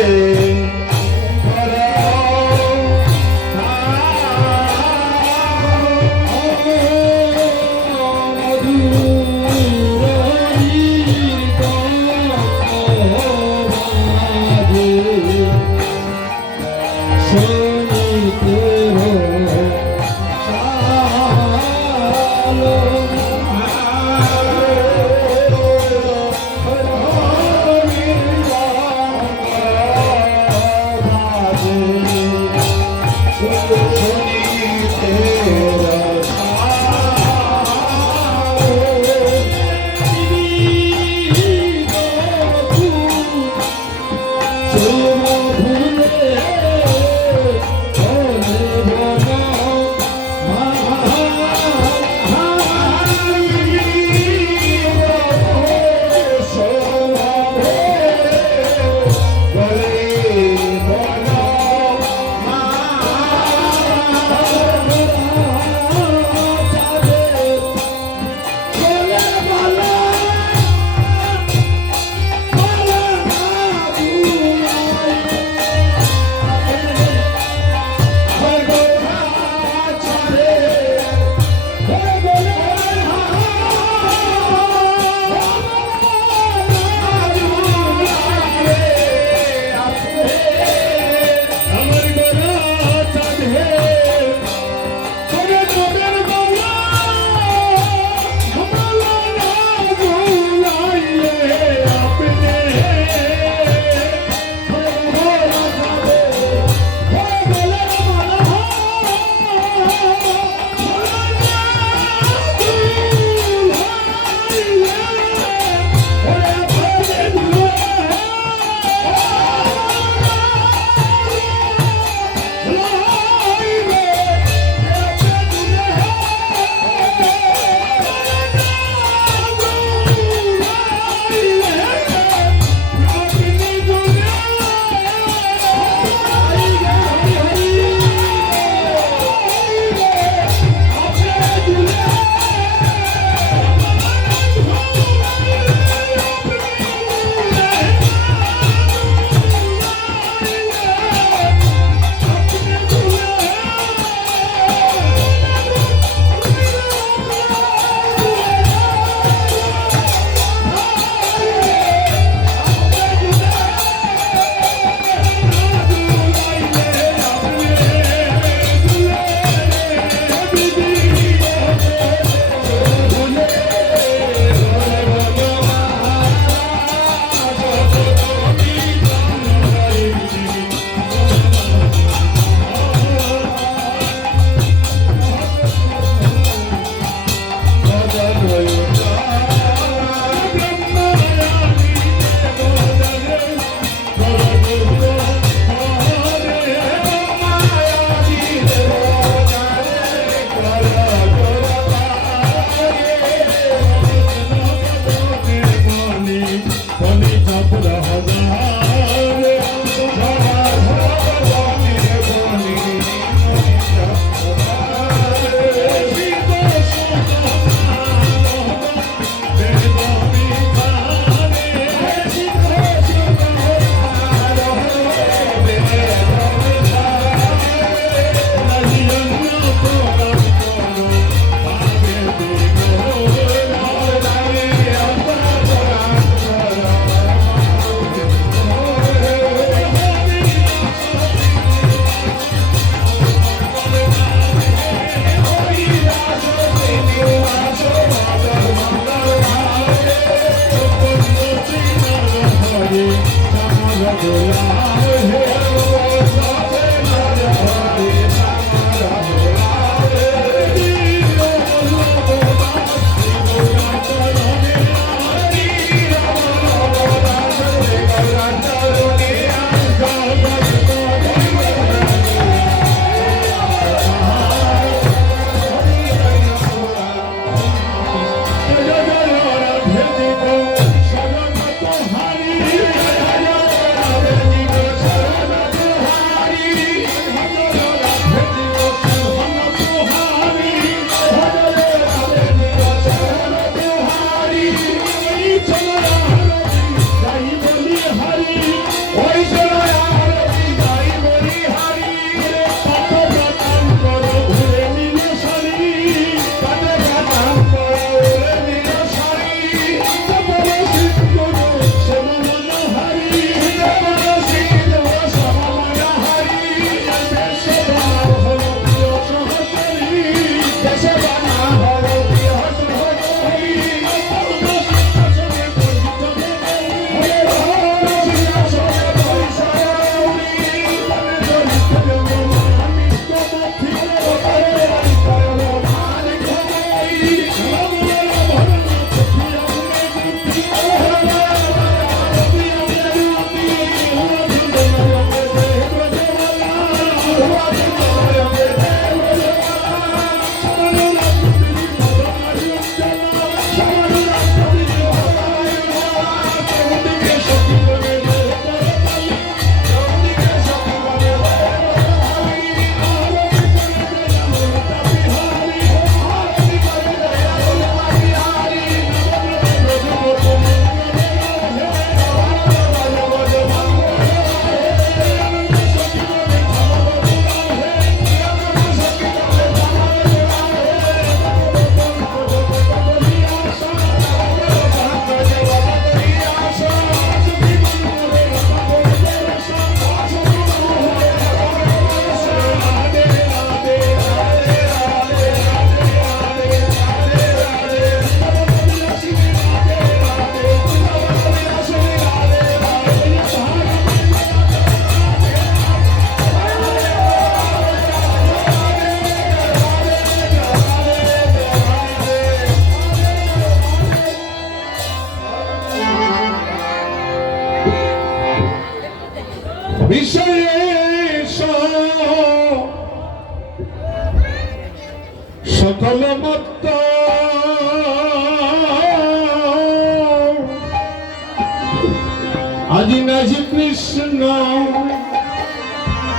Hey!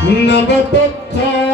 Nabatta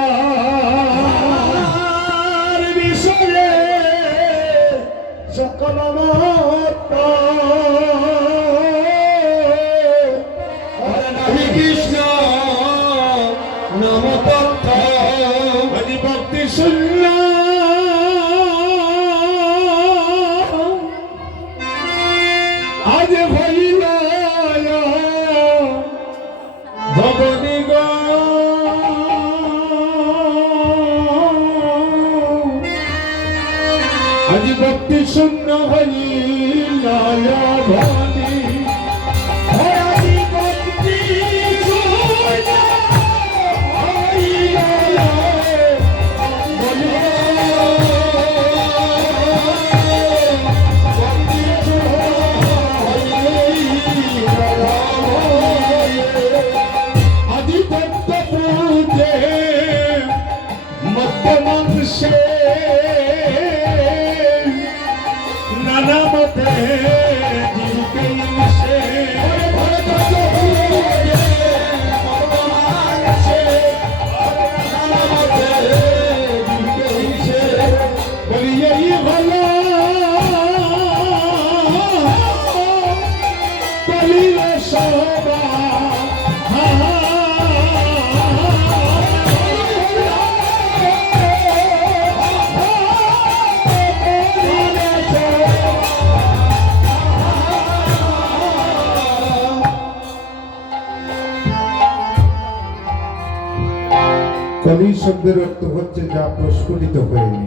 শব্দের অর্থ হচ্ছে যা প্রস্ফুটিত হয়নি।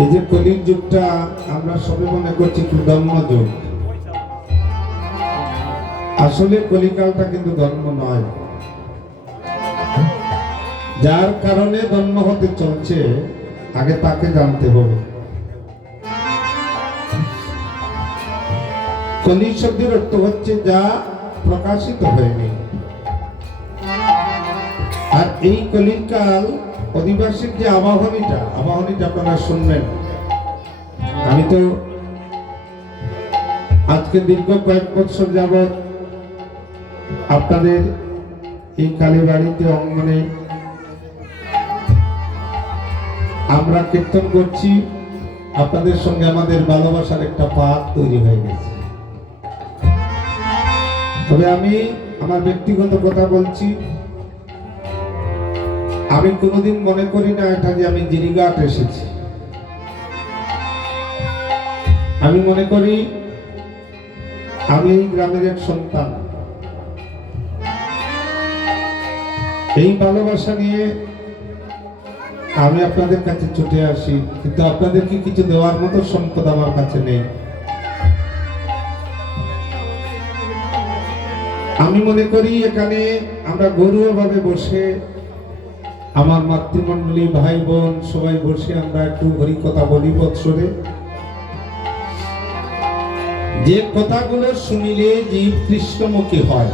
এই যে যুগটা আমরা সবে মনে করছি ধর্ম যুগ। আসলে কলিকালটা কিন্তু ধর্ম নয়। যার কারণে ধর্ম হতে চলছে, আগে তাকে জানতে হবে। কলি শব্দের অর্থ হচ্ছে যা প্রকাশিত হয়নি। এই কলিকাল অধিবাসীর যে আবাহনীটা আবাহনীটা আপনারা শুনবেন। আমি তো আজকে দীর্ঘ কয়েক বছর যাবৎ আপনাদের এই কালীবাড়িতে অঙ্গনে আমরা কীর্তন করছি। আপনাদের সঙ্গে আমাদের ভালোবাসার একটা পাত তৈরি হয়ে গেছে। তবে আমি আমার ব্যক্তিগত কথা বলছি। আমি কোনোদিন মনে করি না এটা যে আমি জিরিঘাট এসেছি। আমি মনে করি আমি এই গ্রামের এক সন্তান। এই ভালোবাসা নিয়ে আমি আপনাদের কাছে ছুটে আসি, কিন্তু আপনাদেরকে কিছু দেওয়ার মতো সম্পদ আমার কাছে নেই? আমি মনে করি এখানে আমরা গরুভাবে বসে আমার মাতৃমণ্ডলী ভাই বোন সবাই বসে আমরা একটু হরি কথা বলি বৎসরে। যে কথাগুলো শুনিলে জীব কৃষ্ণমুখী হয়।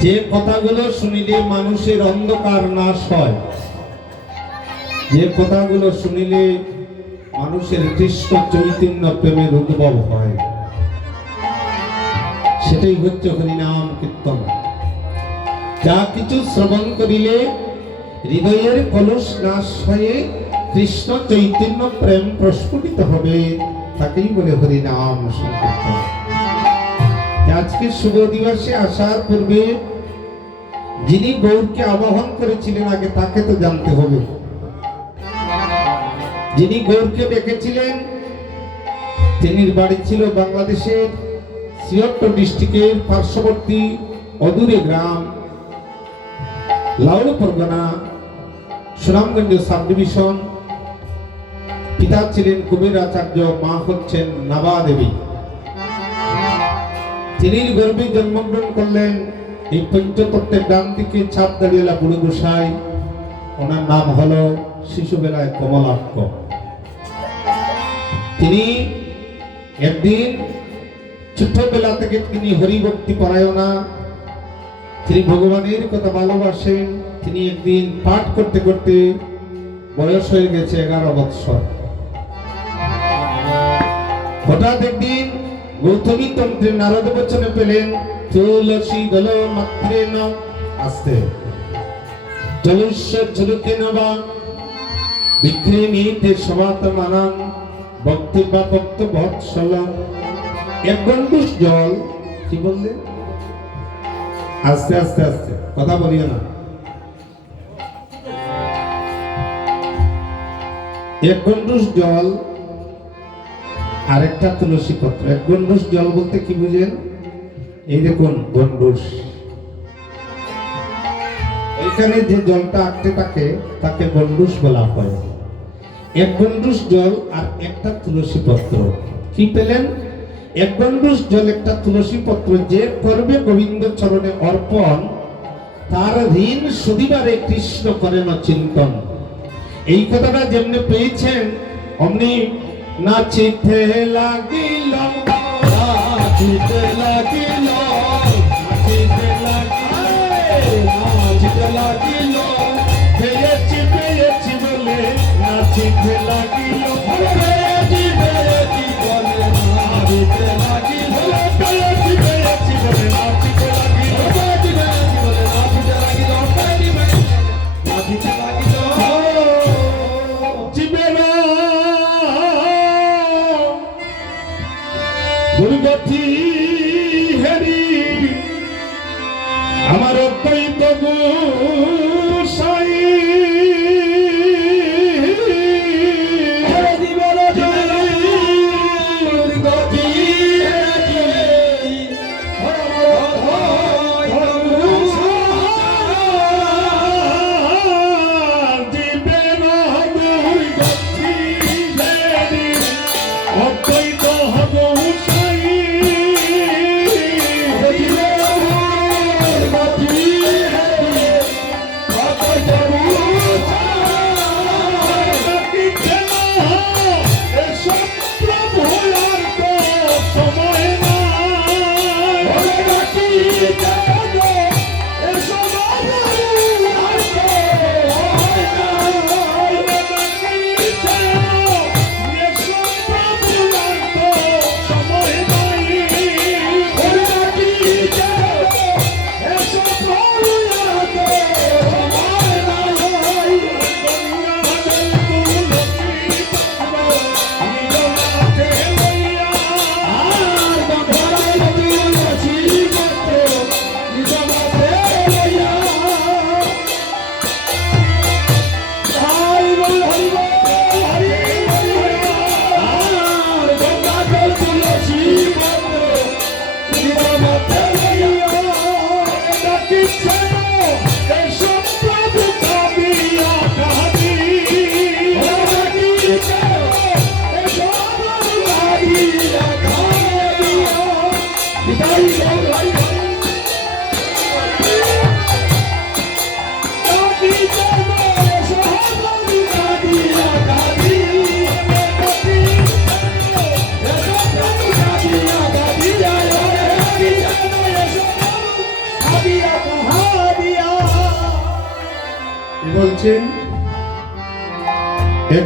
যে কথাগুলো শুনিলে মানুষের অন্ধকার নাশ হয়। যে কথাগুলো শুনিলে মানুষের কৃষ্ণ চৈতন্য প্রেমের উদ্ভব হয়। সেটাই হচ্ছে হরিনাম কীর্তন। যা কিছু শ্রবণ করিলে হৃদয়ের কলস নাশ হয়ে কৃষ্ণ চৈতন্য প্রেম প্রস্ফুটিত হবে। তাকেই বলে হরিনাম সংকীর্তন। আজকে শুভ দিবসে আসার পূর্বে যিনি গৌরকে আবাহন করেছিলেন আগে তাকে তো জানতে হবে। যিনি গৌরকে ডেকেছিলেন, তিনি বাড়ি ছিল বাংলাদেশের সিয়ট্ট ডিস্ট্রিক্টের পার্শ্ববর্তী অদূরে গ্রাম। লাউড় পরগনা সুনামগঞ্জ সাব পিতা ছিলেন কুবের আচার্য মা হচ্ছেন নাবা দেবী তিনি গর্ভে জন্মগ্রহণ করলেন এই পঞ্চতত্ত্বের ডান দিকে ছাপ দাঁড়িয়েলা বুড়ো গোসাই ওনার নাম হলো শিশুবেলায় কমলাক্ষ। তিনি একদিন ছোট্টবেলা থেকে তিনি হরিভক্তি পরায়ণা তিনি ভগবানের কথা ভালোবাসেন। তিনি একদিন পাঠ করতে করতে বয়স হয়ে গেছে এগারো বৎসর। হঠাৎ একদিন গৌতমী তন্ত্রে নারদ বচনে পেলেন, তুলসী দল মাত্রে না। আসতে। জলস্বর ঝলকে নবা বিক্রিমিতে সমাত মানান ভক্তি বা ভক্ত বৎসল। এক জল। কি বললেন আস্তে আস্তে আস্তে। কথা বলিও না। এক গন্ডুস জল, আরেকটা তুলসী পত্র। এক গন্ডুস জল বলতে কি বুঝেন? এই দেখুন গন্ডুস এখানে যে জলটা আটকে থাকে, তাকে গন্ডুস বলা হয়। এক গন্ডুস জল আর একটা তুলসী পত্র। কি পেলেন? এক গন্ডুস জল একটা তুলসী পত্র যে করবে গোবিন্দ চরণে অর্পণ, তার ঋণ সুদিবারে কৃষ্ণ করেন চিন্তন এই কথাটা যেমনি পেয়েছেন, অমনি নাচিতে লাগিল লাগিল, নাচিতে লাগিল লাগিল। দুর্গতি হেরি আমার অদ্বৈত গোসাই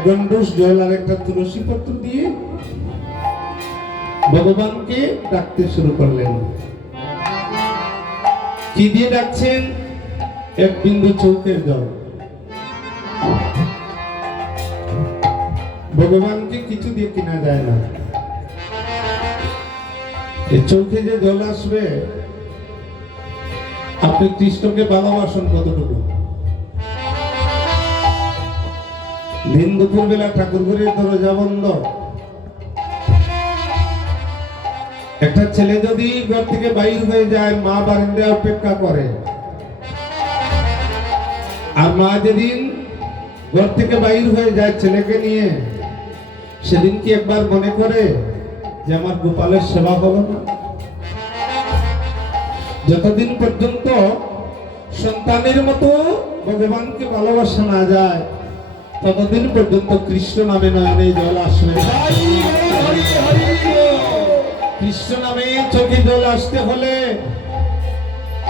গন্ডুস জল আর একটা তুলসী পত্র দিয়ে ভগবানকে ডাকতে শুরু করলেন। কি দিয়ে ডাকছেন? এক বিন্দু চৌকের জল। ভগবানকে কিছু দিয়ে কিনা যায় না। চৌকে যে জল আসবে, আপনি কৃষ্ণকে ভালোবাসেন কতটুকু? দিন দুপুর বেলা ঠাকুর ঘরের দরজা বন্ধ। একটা ছেলে যদি ঘর থেকে বাইর হয়ে যায়, মা বারিন্দা অপেক্ষা করে। আর মা যেদিন ঘর থেকে বাইর হয়ে যায় ছেলেকে নিয়ে, সেদিন কি একবার মনে করে যে আমার গোপালের সেবা হলো না? যতদিন পর্যন্ত সন্তানের মতো ভগবানকে ভালোবাসা না যায় ততদিন পর্যন্ত কৃষ্ণ নামে নয়নে জল আসবে কৃষ্ণ নামে চোখে জল আসতে হলে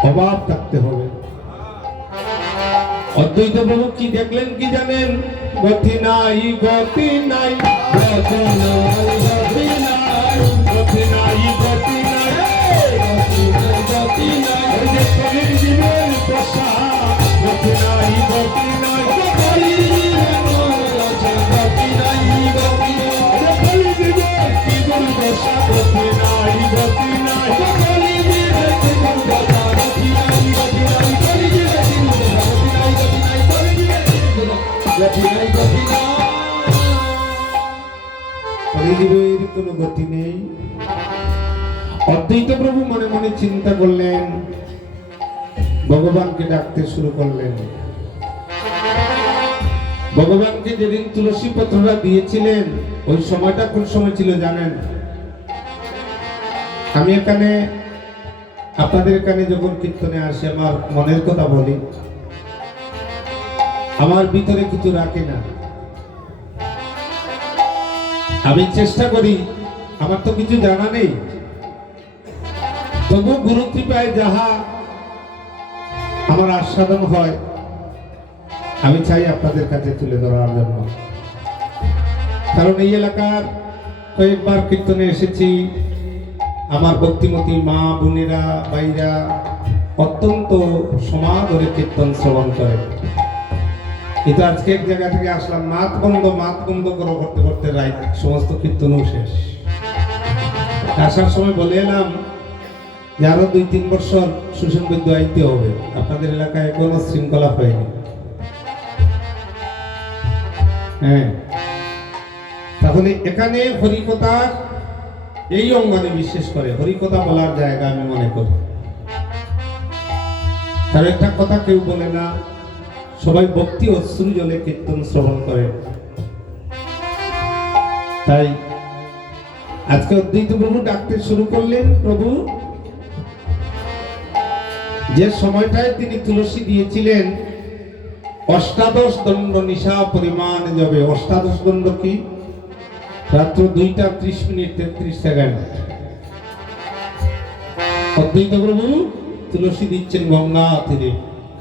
অভাব থাকতে হবে। অদ্বৈত প্রভু কি দেখলেন কি জানেন? গতি নাই গতি নাই গতি নাই গতি নাই গতি নাই গতি নাই গতি নাই ওই যে কলির জীবন দশা গতি নাই গতি নাই অদ্বৈত প্রভু মনে মনে চিন্তা করলেন, ভগবানকে ডাকতে শুরু করলেন। ভগবানকে যেদিন তুলসী পত্রটা দিয়েছিলেন, ওই সময়টা কোন সময় ছিল জানেন? আমি এখানে আপনাদের এখানে যখন কীর্তনে আসি, আমার মনের কথা বলি। আমার ভিতরে কিছু রাখে না। আমি চেষ্টা করি, আমার তো কিছু জানা নেই। তবু গুরু কৃপায় যাহা আমার আস্বাদন হয়, আমি চাই আপনাদের কাছে তুলে ধরার জন্য। কারণ এই এলাকার কয়েকবার কীর্তনে এসেছি। আমার ভক্তিমতী মা বোনেরা, ভাইরা অত্যন্ত সমাদরে কীর্তন শ্রবণ করে। কিন্তু আজকে এক জায়গা থেকে আসলাম মাত বন্ধ মাত বন্ধ করে করতে করতে রাত, সমস্ত কীর্তনও শেষ। আসার সময় বলে এলাম যে আরও দুই, তিন বছর সুসংবিদ্য আইতে হবে। আপনাদের এলাকায় কোনো শৃঙ্খলা হয়নি। হ্যাঁ। তাহলে এখানে হরিকথা এই অঙ্গনে বিশেষ করে, হরিকথা বলার জায়গা আমি মনে করি। তার একটা কথা কেউ বলে না, সবাই ভক্তি অশ্রু জলে কীর্তন শ্রবণ করে। তাই আজকে অদ্বৈত প্রভু ডাকতে শুরু করলেন, প্রভু। যে সময়টায় তিনি তুলসী দিয়েছিলেন, অষ্টাদশ দণ্ড নিশা পরিমাণ যাবে অষ্টাদশ দণ্ড কি? রাত্র দুইটা ত্রিশ মিনিট তেত্রিশ সেকেন্ড। অদ্বৈত প্রভু তুলসী দিচ্ছেন গঙ্গা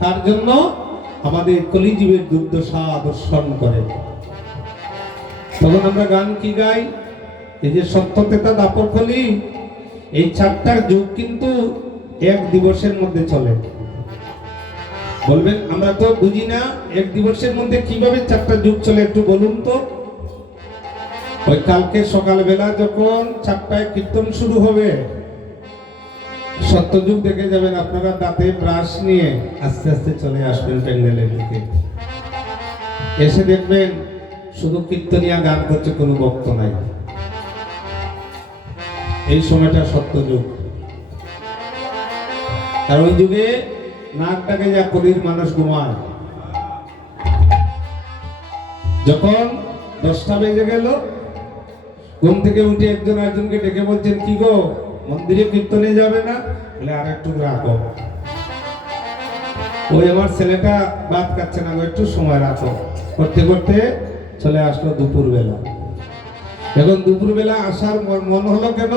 কার জন্য? আমাদের কলিজীবের দুর্দশা দর্শন করে। তখন আমরা গান কি গাই? এই যে সত্যতেতা দাপর কলি, এই চারটার যুগ কিন্তু এক দিবসের মধ্যে চলে। বলবেন, আমরা তো বুঝি না, এক দিবসের মধ্যে কীভাবে চারটা যুগ চলে একটু বলুন তো। ওই কালকে সকালবেলা যখন চারটায় কীর্তন শুরু হবে, সত্যযুগ দেখে যাবেন আপনারা দাঁতে ব্রাশ নিয়ে আস্তে আস্তে চলে আসবেন প্যান্ডেলের দিকে। এসে দেখবেন শুধু কীর্তনিয়া গান করছে, কোনো বক্ত নাই। এই সময়টা সত্যযুগ। আর ওই যুগে নাকটাকে যা কলির মানুষ ঘুমায়। যখন দশটা বেজে গেল ঘুম থেকে উঠে একজন একজনকে ডেকে বলছেন, কি গো, মন্দিরে কীর্তনে যাবে না? বলে, আর একটু রাখো। ওই আমার ছেলেটা ভাত খাচ্ছে না একটু সময় রাখো। করতে করতে চলে আসলো দুপুর বেলা এখন দুপুর বেলা আসার মন- হলো কেন?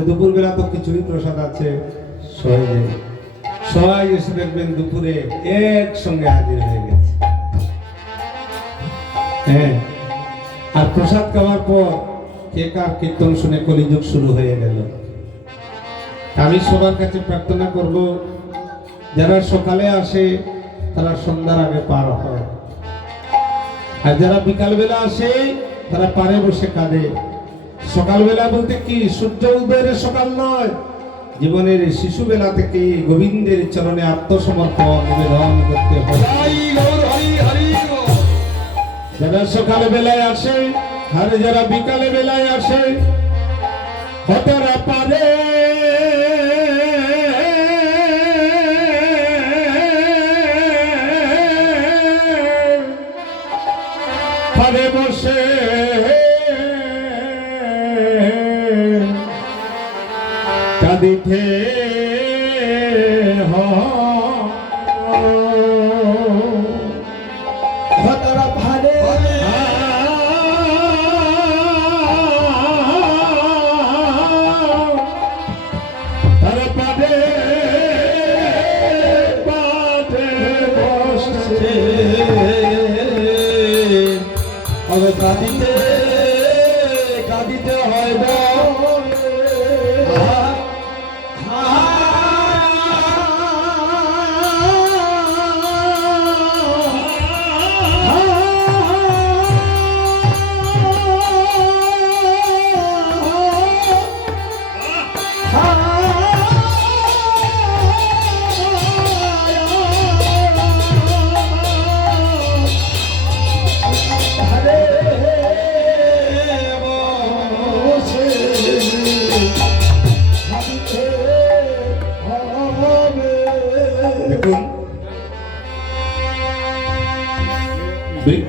দুপুর বেলা তো কিছুই প্রসাদ আছে, সবাই সবাই এসে দেখবেন দুপুরে একসঙ্গে হাজির হয়ে গেছে। হ্যাঁ আর প্রসাদ খাওয়ার পর কে কার কীর্তন শুনে কলিযুগ শুরু হয়ে গেল? আমি সবার কাছে প্রার্থনা করব যারা সকালে আসে তারা সন্ধ্যার আগে পার হয়। আর যারা বিকালবেলা আসে তারা পারে বসে কাঁদে। সকালবেলা বলতে কি সূর্য উদয়ের সকাল নয় জীবনের শিশুবেলা থেকে গোবিন্দের চরণে আত্মসমর্পণ নিবেদন করতে হয় যারা সকালবেলায় আসে আর যারা বিকালে বেলায় আসে হতারা পারে। পারে বসে। কাঁদিতে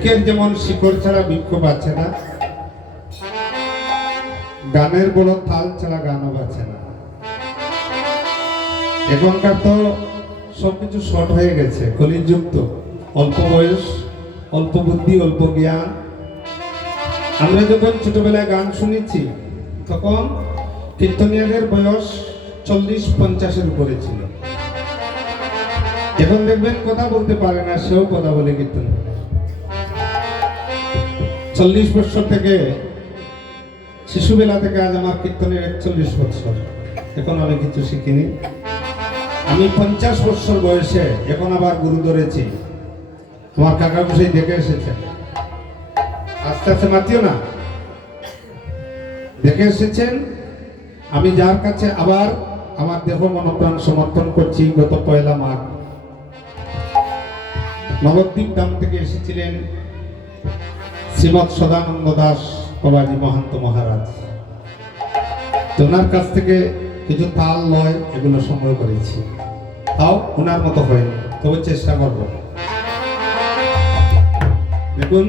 বৃক্ষের যেমন শিকড় ছাড়া বৃক্ষ বাঁচে না, গানের বড় তাল ছাড়া গানও বাঁচে না। এখনকার তো সবকিছু শর্ট হয়ে গেছে কলিযুক্ত অল্প বয়স, অল্প বুদ্ধি, অল্প জ্ঞান। আমরা যখন ছোটবেলায় গান শুনেছি, তখন কীর্তনিয়াদের বয়স চল্লিশ পঞ্চাশের উপরে ছিল। এখন দেখবেন কথা বলতে পারে না, সেও কথা বলে কীর্তন করে। চল্লিশ বছর থেকে শিশুবেলা থেকে আজ আমার কীর্তনের একচল্লিশ বছর। এখন আমি কিছু শিখিনি। আমি পঞ্চাশ বছর বয়সে এখন আবার গুরু ধরেছি। আমার কাকা বসেই দেখে এসেছে আস্তে আস্তে মাতিও না। দেখে এসেছেন। আমি যার কাছে আবার আমার দেহ মনপ্রাণ সমর্থন করছি গত পয়লা মাঘ। নবদ্বীপ ধাম থেকে এসেছিলেন শ্রীমৎ সদানন্দ দাস কবাজি মহান্ত মহারাজ। ওনার কাছ থেকে কিছু তাল লয়, এগুলো সংগ্রহ করেছি। তাও ওনার মতো হয়নি, তবে চেষ্টা করব। দেখুন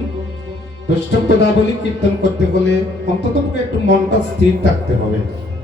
বৈষ্ণব পদাবলী কীর্তন করতে হলে অন্তত একটু মনটা স্থির থাকতে হবে।